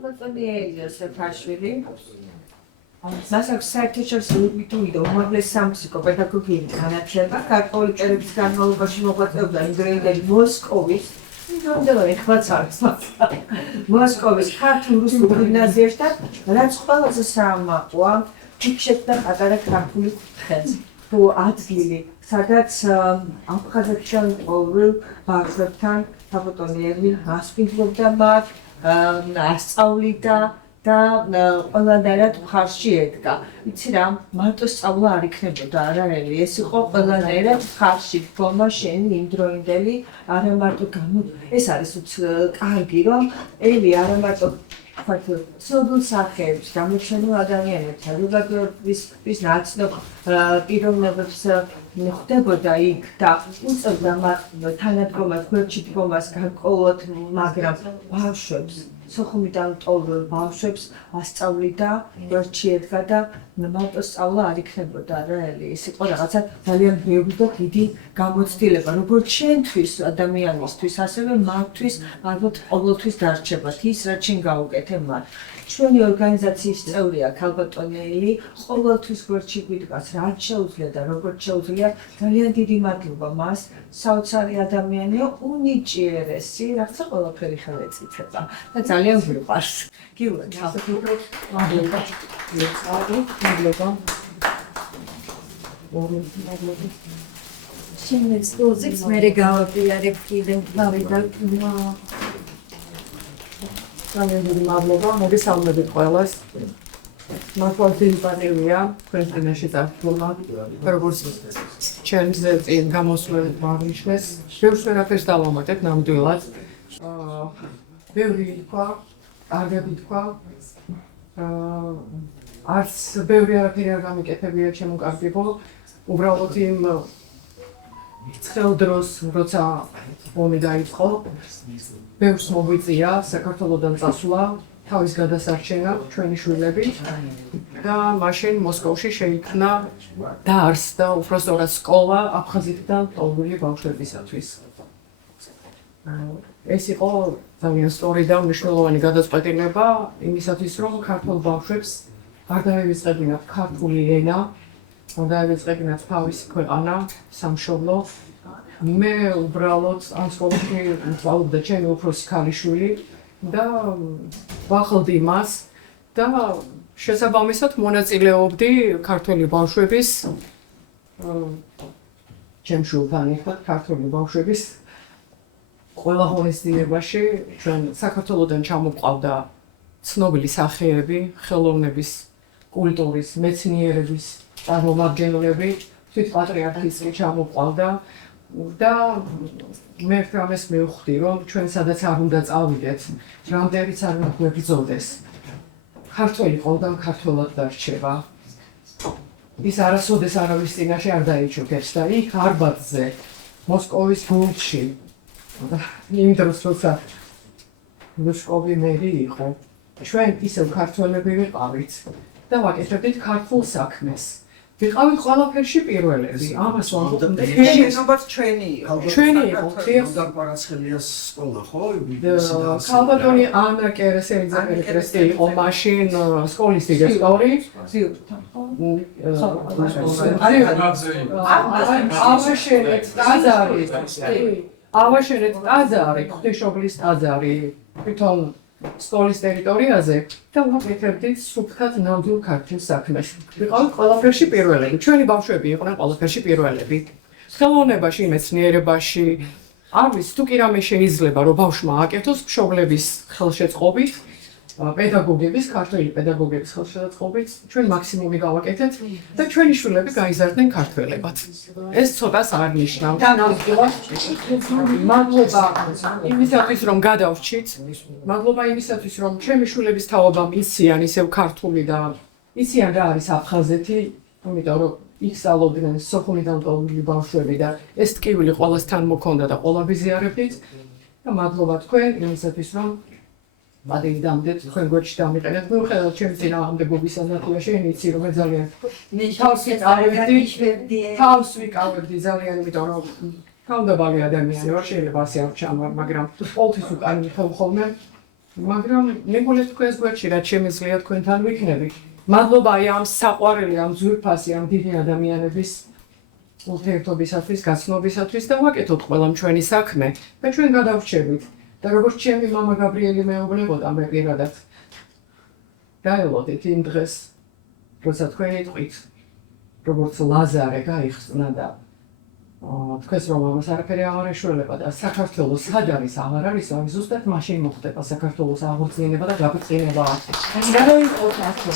ხალხატონიელია საფაშვილი. მას აქვს საერთაშორისო უბიტუიდო უმაღლეს სამუსიკო პედაგოგიური განათლება, გარკვეული პერიოდის განმავლობაში მოღვაწეობდა იმდროინდელი მოსკოვის ქართულ რუსულ გიმნაზიაში და რაც ყველაზე საამაყოა, იქ შექმნა პატარა ქართული კუთხეც თუ ადგილი, სადაც აფხაზეთიდან ყოველ ბავშვებთან ხალხატონიელი ასპინძლობდა მათ, ასწავლიდა და ყველანაირად მხარში ედგა. იცი რა, მარტო სწავლა არ იქნებოდა არაელი, ეს იყო ყველანაირად მხარში დგომა შენ იმდროინდელი, არა მარტო ეს არის კარგი, რომ ელი არა მარტო ცნობილ სახეებს, გამოჩენილ ადამიანებთან, vis ნაცნობ პიროვნებებს ხვდებოდა იქ და უწევდა მათ თანადგომას, გვერდში დგომას გარკვეულად, მაგრამ ბავშვებს სოხუმიდან ტოვებულ ბავშვებს ასწავლიდა, გვერდში ედგა და მარტო სწავლა არ იქნებოდა არაელი, ეს იყო რაღაცა ძალიან ბევრი და დიდი გამოცდილება, როგორც შენთვის ადამიანისთვის, ასევე მათთვის ალბათ ყოველთვის დარჩებათ ის, რაც შენ გაუკეთე მათ. ჩვენი ორგანიზაციის წევრია ხალხატონიელი, ყოველთვის გვერდში გვიდგას, რაც შეუძლია და როგორც შეუძლია, ძალიან დიდი მადლობა მას, საოცარი ადამიანია, უნიჭიერესი, რაღაცა ყველაფერი ხელეწიფება და ძალიან გვიყვარს. გივლეთ, მადლობა. Şimdi stolzix mere გავაპირებ კიდე დავიდარ. ძალიან დიდი მადლობა, მოგესალმებით ყველას. მართლაც პანელია, პრეზიდენტში წარსულა, როგორც ჩემზე წინ გამოსვლელ აღნიშნეს, ბევრს ვერაფერს დავამატებ ნამდვილად. ბევრი თქვა, კარგები თქვა. არც ბევრი არაფერი არ გამიკეთებია ჩემო კარგებო, უბრალოდ იმ ცხელ დროს, როცა ომი დაიწყო, ბევრს მოგვიწია საქართველოდან წასვლა, თავის გადასარჩენა ჩვენი შვილები და მაშინ მოსკოვში შეიქმნა დაარსდა უბრალოდ სკოლა აფხაზეთიდან ტოვებული ბავშვებისათვის. ეს იყო ძალიან სწორი და მნიშვნელოვანი გადაწყვეტილება იმისათვის, რომ ქართულ ბავშვებს არ დაევიწყებინათ ქართული ენა, არ დაევიწყებინათ თავისი ქვეყანა, სამშობლო. მე უბრალოდ ამ სკოლაში ვსწავლობდა ჩემი უფროსი ქალიშვილი და ვახელდი მას და შესაბამისად მონაწილეობდი ქართული ბავშვების ჩემ შულთან ერთად ქართული ბავშვების ყველა ღონისძიებაში. ჩვენ საქართველოდან ჩამოყავდა ცნობილი სახეები, ხელოვნების, კულტურის, მეცნიერების წარმომადგენლები, თვით პატრიარქიც ჩამოყავდა და მე რამეს მივხვდი, რომ ჩვენ სადაც არ უნდა წავიდეთ, რამდენიც არ უნდა გვებრძოლდეს. ქართველი ყველგან ქართველად დარჩება. ის არასოდეს არავის წინაშე არ დაიჩუქებს და იქ არბატზე, მოსკოვის გუნდში, იმ დროს როცა ლუშკოვი მერი იყო, ჩვენ ისევ ქართველები ვიყავით და ვაკეთებდით ქართულ საქმეს. ვიყავით ყველაფერში პირველები. ამას ვამბობ. შენობას ჩვენი იყო. ჩვენი იყო. დარკვარაცხელიას სკოლა, ხო? ხალხატონი ანა კერესელიძე იყო მაშინ სკოლის დირექტორი. ავაშენეთ ტაძარი, ღვთისმშობლის ტაძარი, თვითონ სკოლის ტერიტორიაზე და ვაკეთებდით სუფთად ნამდვილ ქართულ საქმეს. ვიყავით ყველაფერში პირველები. ჩვენი ბავშვები იყვნენ ყველაფერში პირველები. ხელოვნებაში, მეცნიერებაში, არ ვიცი, თუ კი რამე შეიძლება, რომ ბავშვმა აკეთოს მშობლების ხელშეწყობით, პედაგოგების, ქართველი პედაგოგების ხელშეწყობით, ჩვენ მაქსიმუმი გავაკეთეთ და ჩვენი შვილები გაიზარდნენ ქართველებად. ეს ცოტას არ ნიშნავს. მადლობა იმისათვის, რომ გადავრჩით, მადლობა იმისათვის, რომ ჩემი შვილების თაობამ იციან ისევ ქართული და იციან რა არის აფხაზეთი, იმიტომ რომ იქ სწავლობდნენ სოხუმიდან ტოვებული ბავშვები და ეს ტკივილი ყველასთან მოქონდა და ყველა ვიზიარებდით და მადლობა თქვენ იმისათვის, რომ მადიდამდე თქვენ გვერდში დამიყენეთ. მიუხედავად ჩემი წინააღმდეგობის ანათლიაში, იცი რომ მე ძალიან თავს ვიკავებდი ძალიან, იმიტომ რომ თავდაბალი ადამიანი ვარ, შეიძლება ასე არ ჩამვარ, მაგრამ ყოველთვის უკანი მიხევ ხოლმე მაგრამ მეგობრებო თქვენს გვერდში რაც შემიძლია თქვენთან ვიქნები. მადლობა აი ამ საყვარელი, ამ ძვირფასი, ამ დიდი ადამიანების ურთიერთობისათვის, გაცნობისათვის და ვაკეთოთ ყველამ ჩვენი საქმე. მე ჩვენ გადავრჩებით და როგორც ჩემი მამა გაბრიელი მეუბნებოდა მე პირადად გაელოდეთ იმ დღეს, როცა თქვენი ტყვით როგორც ლაზარე გაიხსნა და თქვენს რომ ამას არაფერი აღარ ეშველება და საქართველოს სად არის აღარ არის, აი ზუსტად მაშინ მოხდება საქართველოს აღორძინება და გაბწყინება. გადავიყოთ ასე.